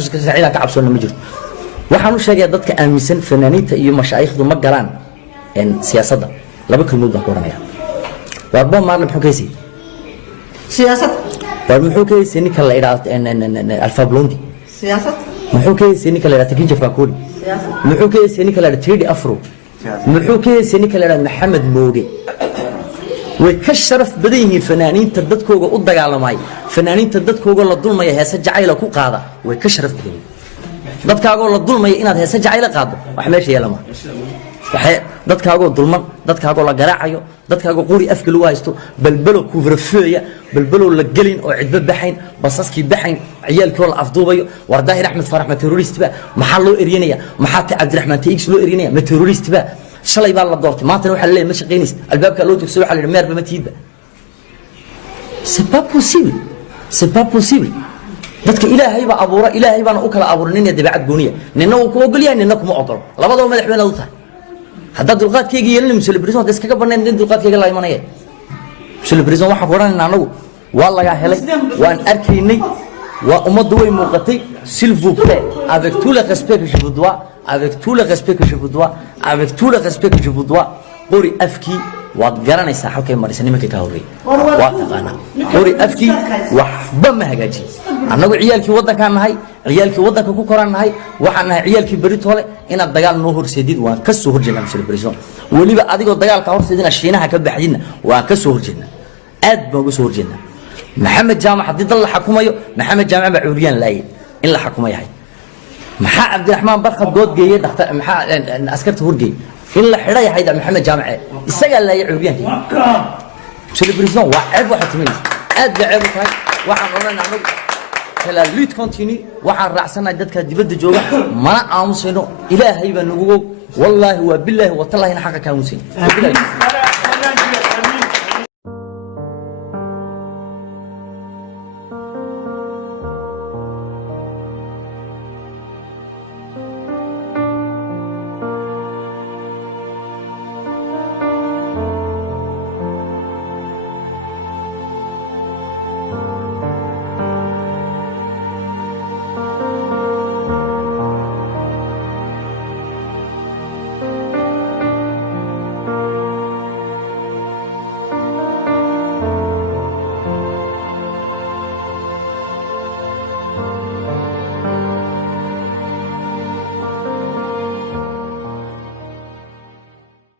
سعيدة كعبسون مجرد waxaan sheegay dadka aaminsan fanaaniinta iyo mashaayikhdu ma galaan siyaasadda laba kalmood baan ku oranaya warba maarna muxuu ka yeesay siyaasad war muxuu ka yeesay ninka la yiraahdo Alfa Blondy siyaasad muxuu ka yeesay ninka la yiraahdo Kinja Fakuri siyaasad muxuu ka yeesay ninka la yiraahdo Teddy Afro muxuu ka yeesay ninka la yiraahdo Maxamed Mooge way ka sharaf badan yihiin fanaaniinta dadkooga u dagaalamay fanaaniinta dadkooga la dulmaya heesa jacayl ku qaada way ka sharaf badan yihiin dadkaagoo la dulmaya inaad heesa jacayl qaado wax meesha yeelama waxay dadkaagoo dulman dadkaagoo la garaacayo dadkaagoo qori afka lagu haysto balbalo ku verfeeya balbalo la gelin oo cidba baxayn basaskii baxayn ciyaalkii la afduubayo wardaahir Axmed Farax ma terrorist ba maxaa loo eryanaya maxaa ta Cabdiraxmaan Tix loo eryanaya ma terrorist ba shalay baa la doortay maanta waxa la leeyahay ma shaqeynayst albaabka loo jogso waxa la yiraahdaa meerba ma tiidba c'est pas possible dadka ilaahay baa abuura ilaahay baana u kala abuurin in dabeecad gooniya ninna uu ku ogol yahay ninna kuma ogol labadaba madaxweyne u tahay hadda dulqaadkayga yeelin muslim president dadka kaga banaan in dulqaadkayga la imanaya muslim president waxa qoran anagu waa laga helay waan arkaynay waa umadu way muuqatay s'il vous plaît avec tout le respect que je vous dois avec tout le respect que je vous dois avec tout le respect que je vous dois qori afki waad garanaysaa halkay maraysan nimanka ka horeeyay waa taqaana qori afki waxba ma hagaajin annagu ciyaalkii wadanka nahay ciyaalkii wadanka ku koran nahay waxaan nahay ciyaalkii Britole inaad dagaal noo horseedid waan ka soo horjeednaa Mr. President waliba adigoo dagaalka horseedina shiinaha ka baxdina waan ka soo horjeednaa aad baan uga soo horjeednaa maxamed jaamac hadii dal la xukumayo maxamed jaamac baa curiyaan laayay in la xukumayo maxaa Cabdiraxmaan Barkad good geeyay dhaxta maxaa askarta horgeey in la xiray hayda maxamed jaamac isaga la curiyaan Mr. President waa ceeb waxa timid aad ceeb tahay waxaan oranaa anagu kala lutte continue waxaan raacsanahay dadka dibadda jooga mana aamusayno ilaahay baa nagu wallahi wa billahi wa tallahi xaqqa ka aamusin